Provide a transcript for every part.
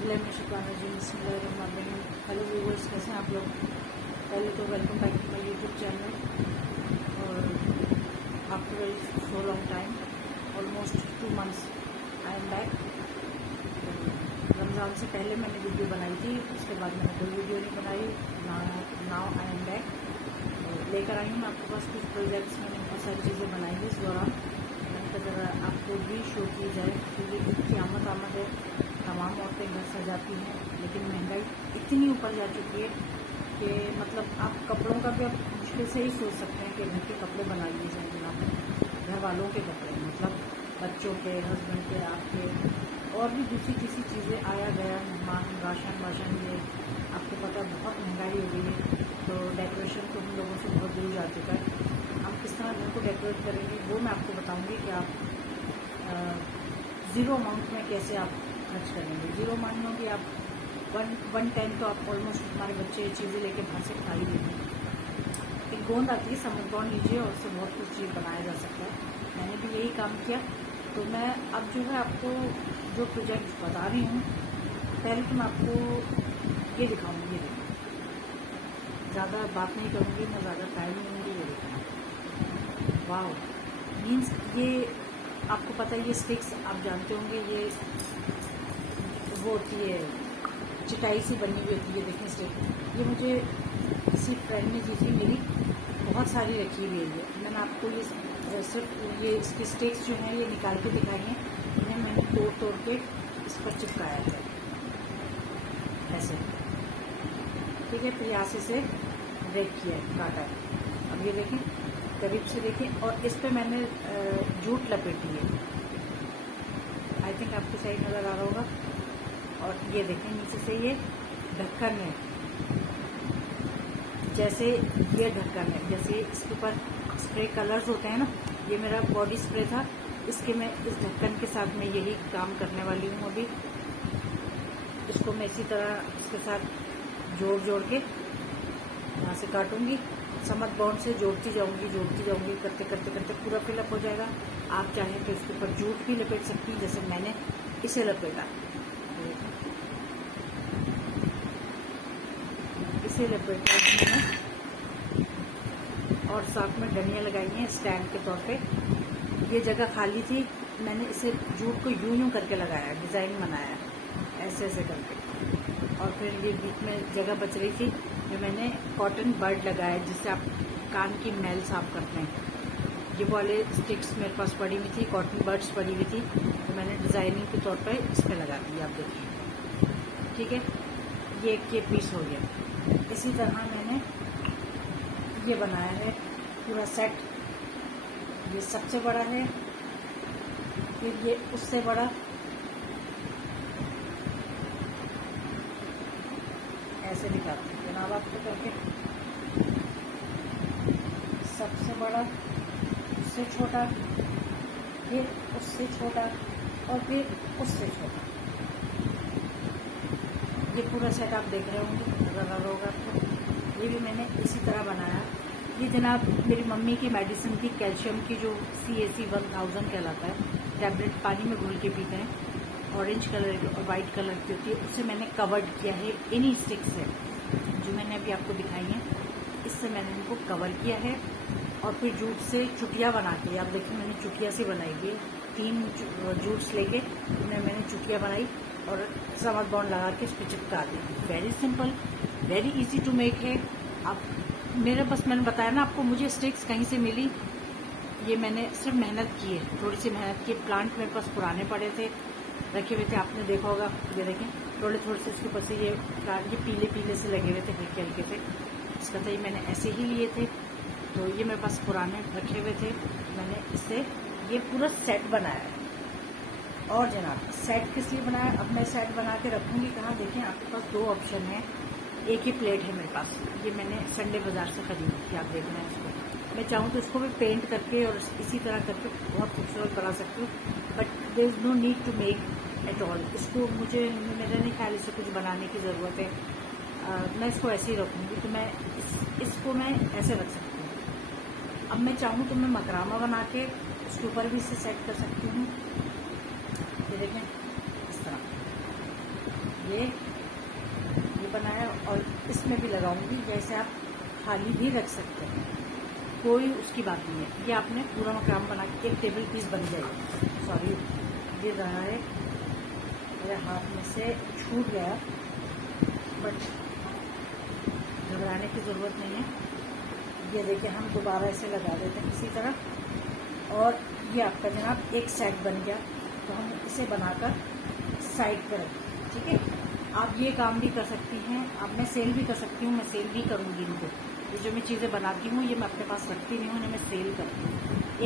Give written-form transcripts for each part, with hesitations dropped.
Hello viewers, कैसे हैं आप लोग। पहले तो welcome back to my YouTube channel. और after very so long time, almost 2 months, I am back. Ramzan से पहले मैंने वीडियो बनाई थी, उसके बाद मैंने कोई वीडियो नहीं बनाई। Now I am back. लेकर आई हूँ आपके पास कुछ प्रोजेक्ट्स। मैंने बहुत सारी चीज़ें बनाई हैं इस दौरान। मैंने कहा ज़रा आपको भी शो की जाए, क्योंकि इसकी आमद है। तमाम औरतें घर सजाती हैं, लेकिन महंगाई इतनी ऊपर जा चुकी है कि मतलब आप कपड़ों का भी आप मुश्किल से ही सोच सकते हैं कि घर के कपड़े बना लिए जाएंगे आप, घर वालों के कपड़े, मतलब बच्चों के, हस्बैंड के, आपके, और भी दूसरी तीसरी चीज़ें आया गया, राशन वाशन, ये आपको पता है बहुत महंगाई हो गई है। तो डेकोरेशन तो हम लोगों से बहुत दूर जा चुका है। हम किस तरह घर को डेकोरेट करेंगे वो मैं आपको बताऊँगी कि आप ज़ीरो अमाउंट में कैसे आप खर्च करेंगे। ज़ीरो मान लो कि आप 110 तो आप ऑलमोस्ट, हमारे बच्चे चीज़ें लेके बाहर से खा ही लेंगे। एक गोंद आती है, समझ गोंद लीजिए और उससे बहुत कुछ चीज़ बनाया जा सकता है। मैंने भी यही काम किया। तो मैं अब जो है आपको जो प्रोजेक्ट बता रही हूँ, पहले तो मैं आपको ये दिखाऊँगी। ये देखिए, ज़्यादा बात नहीं करूँगी मैं, ज़्यादा टाइम नहीं लूँगी। ये देखिए, वाह, मीन्स ये आपको पता है, ये स्टिक्स आप जानते होंगे, ये वो होती है चटाई सी बनी हुई होती है। देखिए स्टिक, ये मुझे किसी फ्रेंड ने दी थी मेरी, बहुत सारी रखी हुई है। ये मैंने आपको ये सिर्फ ये इसके स्टिक्स जो हैं ये निकाल के दिखाई हैं। इन्हें मैंने तोड़ के इस पर चिपकाया है ऐसे, ठीक है। फिर यहाँ से इसे ब्रेक किया है, काटा है। अब ये देखें, करीब से देखें, और इस पर मैंने जूट लपेटी है। आई थिंक आपको सही नज़र आ रहा होगा। और ये देखें, नीचे से ये ढक्कन है, जैसे ये ढक्कन है, जैसे इसके ऊपर स्प्रे कलर्स होते हैं ना, ये मेरा बॉडी स्प्रे था, इसके मैं इस ढक्कन के साथ मैं यही काम करने वाली हूँ। अभी इसको मैं इसी तरह इसके साथ जोड़ के यहाँ से काटूंगी, समझ बॉन्ड से जोड़ती जाऊंगी करते करते पूरा फिलअप हो जाएगा। आप चाहें तो इसके ऊपर जूट भी लपेट सकती हैं, जैसे मैंने इसे लपेटा, इसे लपेटा मैंने, और साथ में डंडियाँ लगाई हैं स्टैंड के तौर पे। ये जगह खाली थी, मैंने इसे जूट को यूं करके लगाया, डिज़ाइन बनाया ऐसे करके। और फिर ये बीच में जगह बच रही थी, जो मैंने कॉटन बर्ड लगाया, जिससे आप कान की मैल साफ करते हैं। ये वाले स्टिक्स मेरे पास पड़ी हुई थी, कॉटन बर्ड्स पड़ी हुई थी, तो मैंने डिज़ाइनिंग के तौर पर इसमें लगा दी। आप देखिए, ठीक है, ये पीस हो गया। इसी तरह मैंने ये बनाया है पूरा सेट। ये सबसे बड़ा है, फिर ये उससे बड़ा, ऐसे दिखाते हैं जनाब आपको करके, सबसे बड़ा, उससे छोटा, फिर उससे छोटा, और फिर उससे छोटा। ये पूरा सेट आप देख रहे होंगे, नज़र आ रहा होगा आपको। ये भी मैंने इसी तरह बनाया। ये जनाब मेरी मम्मी की मेडिसिन थी, कैल्शियम की, जो CAC 1000 कहलाता है, टैबलेट पानी में घोल के पीते हैं, ऑरेंज कलर की और वाइट कलर की होती है। उसे मैंने कवर्ड किया है इन्हीं स्टिक से, जो मैंने अभी आपको दिखाई हैं, इससे मैंने इनको कवर किया है। और फिर जूट से चुटिया बना के, आप देखिए मैंने चुटिया से बनाई है, 3 जूट्स लेके उन्हें मैंने चुटिया बनाई और समझ बॉन्ड लगा के इस पर चिपका दी। Very simple, very easy to make है। आप मेरे बस, मैंने बताया ना आपको, मुझे स्टिक्स कहीं से मिली, ये मैंने सिर्फ मेहनत की है, थोड़ी सी मेहनत की। प्लांट मेरे पास पुराने पड़े थे, रखे हुए थे, आपने देखा होगा। ये देखें, थोड़े से इसके ऊपर से ये पीले से लगे हुए थे, हल्के से। इसका तो ये मैंने ऐसे ही लिए थे, तो ये मेरे पास पुराने रखे हुए थे। मैंने इससे ये पूरा सेट बनाया है। और जनाब, सेट किस लिए बनाया, अब मैं सेट बना के रखूँगी कहाँ, देखें आपके पास 2 ऑप्शन है। एक ही प्लेट है मेरे पास, ये मैंने संडे बाज़ार से ख़रीदी थी, आप देख रहे हैं इसको। मैं चाहूँ तो इसको भी पेंट करके और इसी तरह करके बहुत खूबसूरत बना सकती हूँ, but there is no need to make at all. इसको मेरा नहीं ख्याल इसे कुछ बनाने की ज़रूरत है। मैं इसको ऐसे ही रखूँगी, तो मैं इसको मैं ऐसे रख सकती हूँ। अब मैं चाहूँ तो मैं मकरामा बना के उसके ऊपर भी इसे सेट कर सकती हूँ। ये देखें, इस तरह ये बनाया और इसमें भी लगाऊंगी, जैसे आप खाली भी रख सकते हैं, कोई उसकी बात नहीं है। ये आपने पूरा मकाम बना के एक टेबल पीस बन जाएगा। सॉरी, ये रहा है मेरे हाथ में से छूट गया, बट घबराने की ज़रूरत नहीं है। ये देखिए, हम दोबारा इसे लगा देते हैं इसी तरह, और ये आपका जनाब एक सेट बन गया। तो हम इसे बनाकर साइड पर रखें, ठीक है। आप ये काम भी कर सकती हैं, अब मैं सेल भी कर सकती हूँ, मैं सेल भी करूँगी इनको। ये जो मैं चीज़ें बनाती हूँ ये मैं अपने पास रखती नहीं हूँ, इन्हें मैं सेल करती हूँ।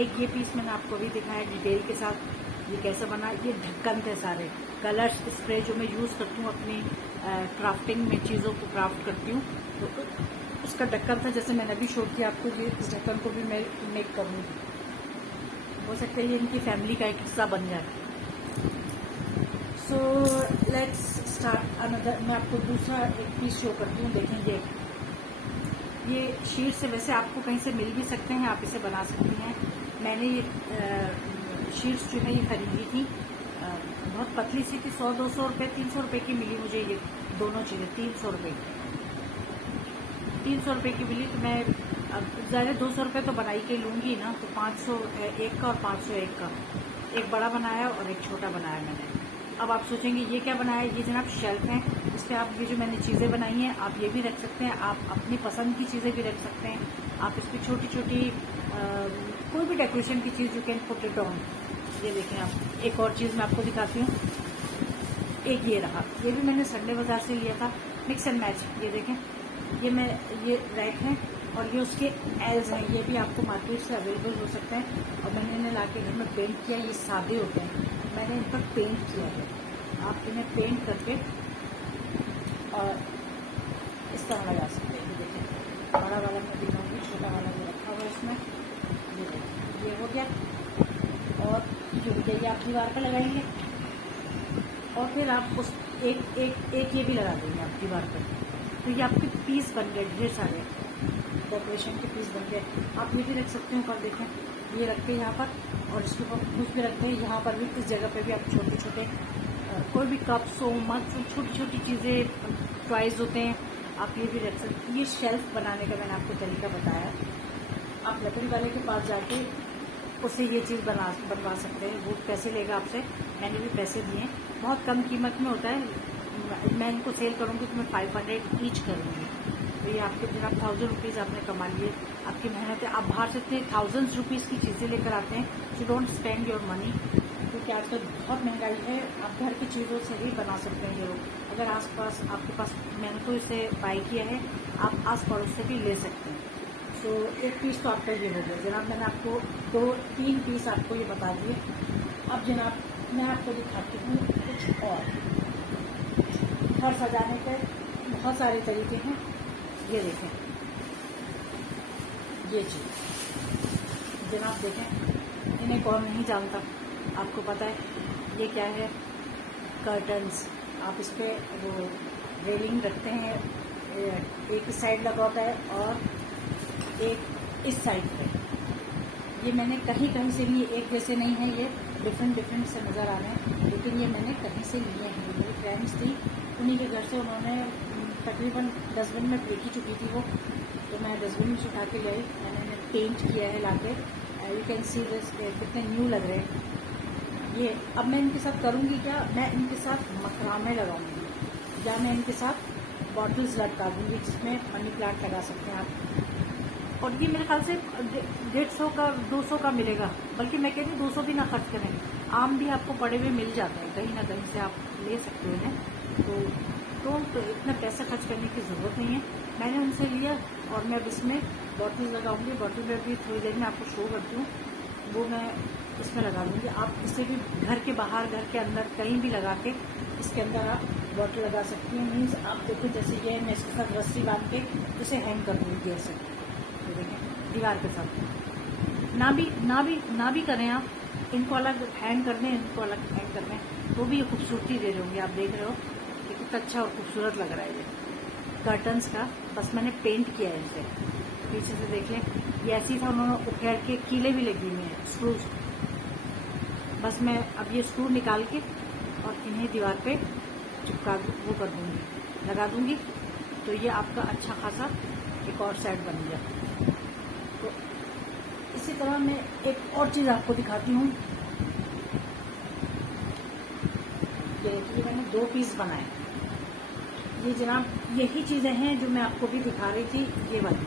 एक ये पीस मैंने आपको भी दिखाया डिटेल के साथ, ये कैसे बना। ये ढक्कन थे सारे कलर्स स्प्रे जो मैं यूज़ करती हूँ अपनी क्राफ्टिंग में, चीज़ों को क्राफ्ट करती हूँ, तो उसका ढक्कन था, जैसे मैंने अभी शो किया आपको। ये इस ढक्कन को भी मैं मेक करूँगी, हो सकता है ये इनकी फैमिली का एक हिस्सा बन जाए। So let's start another. मैं आपको दूसरा एक पीस शो करती हूँ। देखें, ये शीट से वैसे आपको कहीं से मिल भी सकते हैं, आप इसे बना सकती हैं। मैंने ये शीट्स जो है ये खरीदी थी, बहुत पतली सी थी, 100-200 रुपये, 300 रुपये की मिली मुझे ये दोनों चीज़ें। 300 रुपये की मिली, तो मैं अब ज़्यादा 200 रुपये तो बनाई के लूँगी ना, तो 500 एक का और 500 एक का, एक बड़ा बनाया और एक छोटा बनाया मैंने। अब आप सोचेंगे ये क्या बनाया, ये जनाब शेल्फ है, इस पर आप ये जो मैंने चीज़ें बनाई हैं आप ये भी रख सकते हैं, आप अपनी पसंद की चीज़ें भी रख सकते हैं। आप इस पर छोटी छोटी कोई भी डेकोरेशन की चीज़ you can put it on. ये देखें आप, एक और चीज़ मैं आपको दिखाती हूँ। एक ये रहा, ये भी मैंने संडे बाज़ार से लिया था, मिक्स एंड मैच। ये देखें, ये रैक है और ये उसके एल्स हैं, ये भी आपको मार्केट से अवेलेबल हो सकते हैं। और मैंने इन्हें ला के घर में पेंट किया, ये सादे होते हैं, मैंने इन पर पेंट किया है। आप इन्हें पेंट करके और इस तरह लगा सकते हैं। ये देखें, बड़ा वाला मैं दिखाऊंगी, छोटा वाला भी रखा हुआ इसमें। ये देखिए, ये हो गया, और ये हो गया, ये आप दीवार पर लगाएंगे और फिर आप उस एक ये भी लगा देंगे आप दीवार पर। तो ये आपके पीस बन गए, ढेर सारे डेकोरेशन के पीस बन गए। आप ये भी रख सकते हैं ऊपर, देखें ये रख के यहाँ पर, और इसके ऊपर कुछ भी रखते हैं। यहाँ पर भी, इस जगह पे भी आप छोटे छोटे कोई भी कप्स हो, मग्स, छोटी छोटी चीज़ें, टॉयज़ होते हैं, आप ये भी रख सकते हैं। ये शेल्फ बनाने का मैंने आपको तरीका बताया। आप लकड़ी वाले के पास जाके उससे ये चीज़ बनवा सकते हैं। वो पैसे लेगा आपसे, मैंने भी पैसे दिए, बहुत कम कीमत में होता है। मैं इनको सेल करूँगी तो मैं 500 ईच करूँगी। तो ये आपके जनाब 1000 रुपीज़ आपने कमा लिए, आपकी मेहनत है। आप बाहर से इतने थाउजेंड्स रुपीज़ की चीज़ें लेकर आते हैं, so don't spend your money, क्योंकि आजकल बहुत महंगाई है। आप घर की चीज़ों से ही बना सकते हैं ये लोग। अगर आसपास आपके पास, मैंने तो इसे बाई किया है, आप आस पड़ोस से भी ले सकते हैं। सो एक पीस तो आपका ये हो गया जनाब, मैंने आपको 2-3 पीस आपको ये बता दिए। अब जनाब मैं आपको दिखाती हूँ कुछ और। घर सजाने के बहुत सारे तरीके हैं। ये देखें, ये चीज़ जनाब देखें, इन्हें कौन नहीं जानता, आपको पता है ये क्या है? कर्टन्स। आप इस पर वो रेलिंग रखते हैं, एक इस साइड लगा होता है और एक इस साइड पे। ये मैंने कहीं कहीं से लिए, एक जैसे नहीं है, ये डिफरेंट से नज़र आ रहे हैं, लेकिन ये मैंने कहीं से लिए हैं। मेरी फ्रेंड्स थी, उन्हीं के घर से, उन्होंने तकरीबन डस्टबिन में फेंकी चुकी थी वो, तो मैं डस्टबिन में उठा के ले आई। मैंने इन्हें पेंट किया है लाके, यू कैन सी दिस, कितने न्यू लग रहे हैं ये। अब मैं इनके साथ करूँगी क्या, मैं इनके साथ मकरामे लगाऊंगी, या मैं इनके साथ बॉटल्स लटका दूँगी जिसमें मनी प्लांट लगा सकते हैं आप। और ये मेरे ख्याल से 150 का 200 का मिलेगा, बल्कि मैं कहती हूँ 200 भी ना खर्च करें, आम भी आपको पड़े हुए मिल जाते हैं, कहीं ना कहीं से आप ले सकते हो इन्हें। तो इतना पैसा खर्च करने की ज़रूरत नहीं है। मैंने उनसे लिया और मैं अब इसमें बॉटल लगाऊंगी। बॉटल में भी थोड़ी देर में आपको शो करती हूँ, वो मैं इसमें लगा दूँगी। आप इसे भी घर के बाहर, घर के अंदर, कहीं भी लगा के इसके अंदर आप बॉटल लगा सकती हैं। मीन्स आप देखो, जैसे ये मैं इसके साथ रस्सी बांध के इसे हैंग कर दूँगी ऐसे, तो देखें दीवार के साथ। ना भी करें आप, इनको अलग हैंग करने, इनको अलग हैंग करने, तो भी ये खूबसूरती दे रहे होंगे। आप देख रहे हो कि कितना अच्छा और खूबसूरत लग रहा है ये कर्टन्स का। बस मैंने पेंट किया है इसे, पीछे से देख लें, ये ऐसी था, उन्होंने उखेड़ के कीले भी लगी हुई हैं, स्क्रूज। बस मैं अब ये स्क्रू निकाल के और इन्हें दीवार पे चिपका वो कर दूँगी, लगा दूँगी, तो ये आपका अच्छा खासा एक और सेट बन गया। तो इसी तरह मैं एक और चीज़ आपको दिखाती हूँ। ये मैंने 2 पीस बनाए। ये जनाब यही चीज़ें हैं जो मैं आपको भी दिखा रही थी, ये वाली।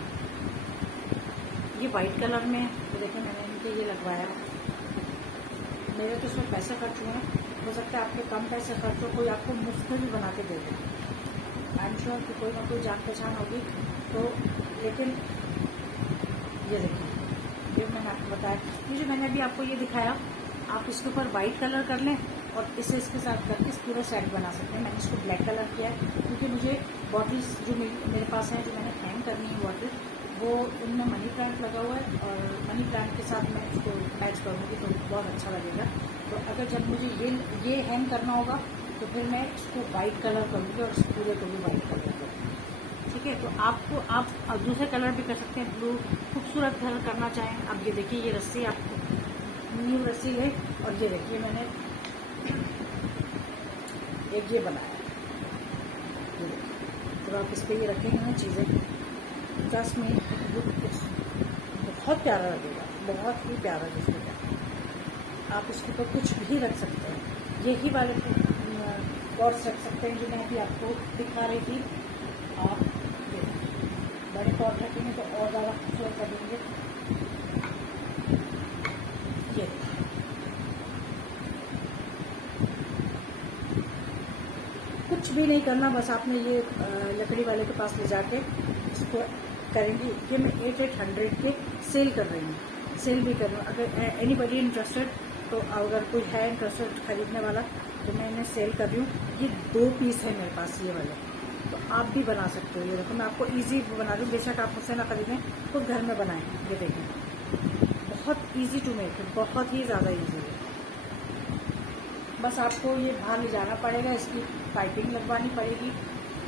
ये वाइट कलर में है, तो देखिए मैंने इनके ये लगवाया। मेरे तो इसमें पैसे खर्च हुए हैं, हो सकता है आपके कम पैसे खर्च हो, कोई आपको मुफ्त में भी बना के दे दे। आई एम श्योर कि कोई ना कोई जान पहचान होगी। तो लेकिन ये देखिए, ये मैंने आपको बताया, ये जो मैंने अभी आपको ये दिखाया, आप इसके ऊपर वाइट कलर कर लें और इसे इसके साथ करके इस पूरा सेट बना सकते हैं। मैंने इसको ब्लैक कलर किया है क्योंकि मुझे बॉटल्स जो मेरे पास हैं, जो मैंने हैंग करनी है बॉटल, वो उनमें मनी प्लांट लगा हुआ है और मनी प्लांट के साथ मैं इसको मैच करूँगी तो बहुत अच्छा लगेगा। तो अगर जब मुझे ये हैंग करना होगा तो फिर मैं इसको वाइट कलर करूँगी और इस पूरे को भी वाइट कलर करूँगी। ठीक है, तो आप दूसरे कलर भी कर सकते हैं, ब्लू खूबसूरत कलर करना चाहें। अब ये देखिए, ये रस्सी आपको न्यू रस्सी है और ये देखिए मैंने एक ये बनाया, ये देखिए। तो आप इस पर ये रखेंगे ना चीज़ें, 10 मिनट बहुत प्यारा लगेगा, बहुत ही प्यारा दिखेगा। आप इसके ऊपर कुछ भी रख सकते हैं, यही वाले पॉट्स रख सकते हैं जो मैं अभी आपको दिखा रही थी। आप बड़े पॉट रखेंगे तो और ज़्यादा खूबसूरत लगेंगे। ये कुछ भी नहीं करना, बस आपने ये लकड़ी वाले के पास ले जाके इसको करेंगी। ये मैं 800 के सेल कर रही हूँ, सेल भी कर रही हूँ। अगर एनीबडी इंटरेस्टेड, तो अगर कोई है इंटरेस्टेड खरीदने वाला, तो मैं इन्हें सेल कर रही हूँ। ये 2 पीस है मेरे पास ये वाले, तो आप भी बना सकते हो। ये देखो, मैं आपको इजी बना दूँ, बेशक आप मुझसे ना खरीदें, तो घर में बनाएं। ये देखें, बहुत इजी टू मेक है, बहुत ही ज़्यादा इजी है। बस आपको ये बाहर ले जाना पड़ेगा, इसकी पाइपिंग लगवानी पड़ेगी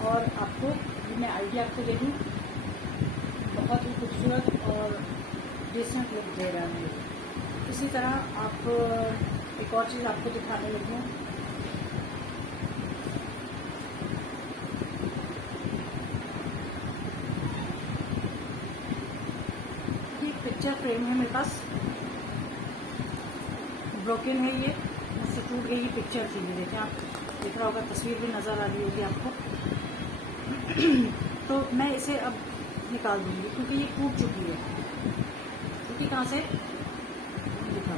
और आपको ये मैं आइडिया आपको दे दूँ, बहुत ही खूबसूरत और डिसेंट लुक दे रहा है मुझे। इसी तरह आप एक और चीज़ आपको दिखाने लगी हूँ। ये पिक्चर फ्रेम है मेरे पास, ब्रोकन है, ये मुझसे टूट गई पिक्चर थी। ये देखें, आप दिख रहा होगा, तस्वीर भी नज़र आ रही होगी आपको। तो मैं इसे अब निकाल दूँगी क्योंकि ये टूट चुकी है। टूटी कहाँ से दिखा,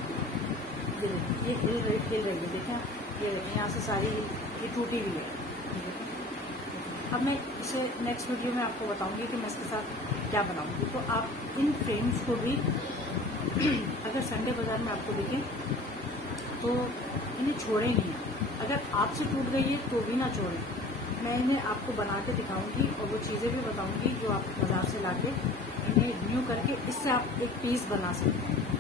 ये हिल रही है। देखें, ये देखें, यहाँ से सारी ये टूटी हुई है। अब मैं इसे नेक्स्ट वीडियो में आपको बताऊंगी कि मैं इसके साथ क्या बनाऊंगी। तो आप इन फ्रेम्स को भी अगर संडे बाज़ार में आपको दिखें तो इन्हें छोड़ें नहीं। अगर आपसे टूट गई है तो भी ना छोड़ें। मैं इन्हें आपको बना के दिखाऊंगी और वो चीज़ें भी बताऊंगी जो आप बाज़ार से ला के इन्हें न्यू करके इससे आप एक पीस बना सकते हैं।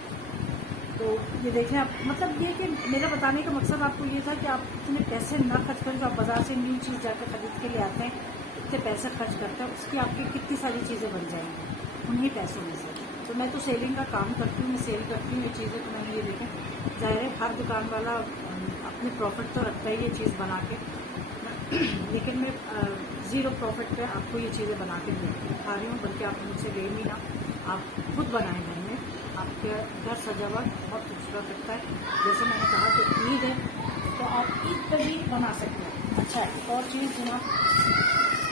तो ये देखें आप, मतलब ये कि मेरा बताने का मकसद आपको ये था कि आप इतने पैसे ना खर्च करें। जो आप बाज़ार से न्यू चीज़ जाकर खरीद के ले आते हैं, इतने पैसे खर्च करते हैं, उसकी आपकी कितनी सारी चीज़ें बन जाएंगी उन्हीं पैसों में से। तो मैं तो सेलिंग का काम करती हूँ, मैं सेल करती हूँ ये चीज़ें। तो मैंने ये देखें, ज़ाहिर है हर दुकान वाला अपने प्रॉफिट तो रखता है ये चीज़ बना के, लेकिन मैं 0 प्रॉफिट पे आपको ये चीज़ें बना के दिखा रही हूँ। बल्कि आप मुझसे ले भी ना, आप खुद बनाएं घर में, आपके घर सजावट बहुत खूबसूरत लगता है। जैसे मैंने कहा कि ईद है तो आप ईद पर भी बना सकते हैं। अच्छा, एक और चीज़ जनाब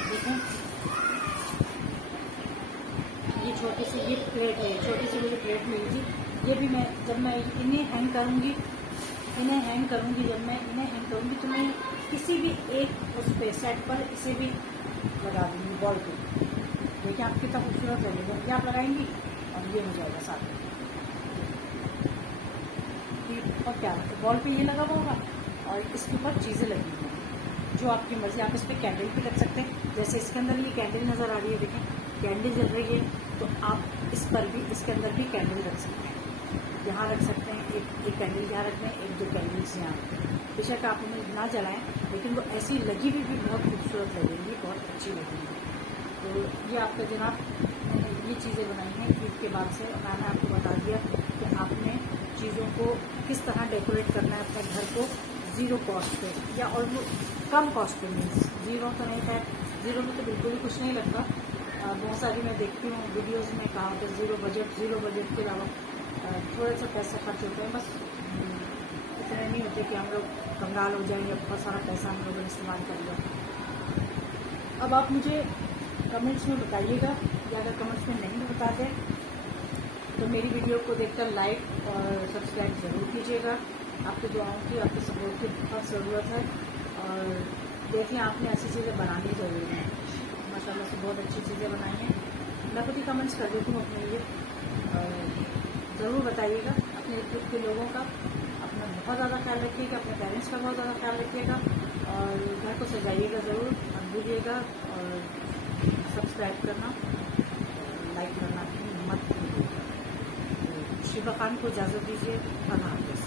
देखें, ये छोटी सी ये प्लेट है, छोटी सी मुझे प्लेट मिली थी। ये भी मैं जब मैं इन्हें हैंग करूँगी, जब मैं इन्हें हैंग करूँगी तो मैं किसी भी एक उस पे सेट पर इसे भी लगा दूँगी वॉल पे। देखिए आप कितना खूबसूरत लगेगा। ये आप लगाएंगी और ये हो जाएगा साथ में, बहुत प्यारा। तो वॉल पे ये लगा हुआ होगा और इसके ऊपर चीज़ें लगी हुई हैं जो आपकी मर्ज़ी। आप इस पर कैंडल भी रख सकते हैं। जैसे इसके अंदर ये कैंडल नज़र आ रही है, देखें कैंडल जल रही है, तो आप इस पर भी, इसके अंदर भी कैंडल रख सकते हैं। यहाँ रख सकते हैं, एक कैंडल यहाँ रख लें, 1-2 कैंडल्स यहाँ रख लें। बेशक आप उन्हें ना जलाएं, लेकिन वो ऐसी लगी हुई भी बहुत खूबसूरत लगेंगी, बहुत अच्छी लगेंगी। तो ये आपका जनाब, मैंने ये चीज़ें बनाई हैं ईद के बाद से। मैंने आपको बता दिया कि आपने चीज़ों को किस तरह डेकोरेट करना है अपने घर को ज़ीरो कॉस्ट पे या ऑलमोस्ट कम कॉस्ट पे, मीन्स ज़ीरो तो नहीं है, ज़ीरो में तो बिल्कुल भी कुछ नहीं लगता। बहुत सारी मैं देखती हूँ वीडियोज़ में कहा होता है ज़ीरो बजट के अलावा थोड़ा सा पैसा खर्च होता है, बस इतने नहीं होते कि हम लोग कंगाल हो जाएंगे, बहुत सारा पैसा हम लोगों ने इस्तेमाल कर लिया। अब आप मुझे कमेंट्स में बताइएगा, या अगर कमेंट्स में नहीं बताते तो मेरी वीडियो को देखकर लाइक और सब्सक्राइब ज़रूर कीजिएगा। आपकी दुआओं की, आपके सपोर्ट की बहुत ज़रूरत है, और देखिए आपने ऐसी चीज़ें बनानी ज़रूरी है। माशाल्लाह से बहुत अच्छी चीज़ें बनाई हैं। मैं खुद ही कमेंट्स कर देती हूँ अपने लिए, ज़रूर बताइएगा। अपने ग्रुप के लोगों का अपना बहुत ज़्यादा ख्याल रखिएगा, अपने पेरेंट्स का बहुत ज़्यादा ख्याल रखिएगा, और घर को सजाइएगा ज़रूर, मत भूलिएगा, और सब्सक्राइब करना, लाइक करना मत भूलिएगा। शिफा खान को इजाज़त दीजिए। अल्लाह हाफ़िज़।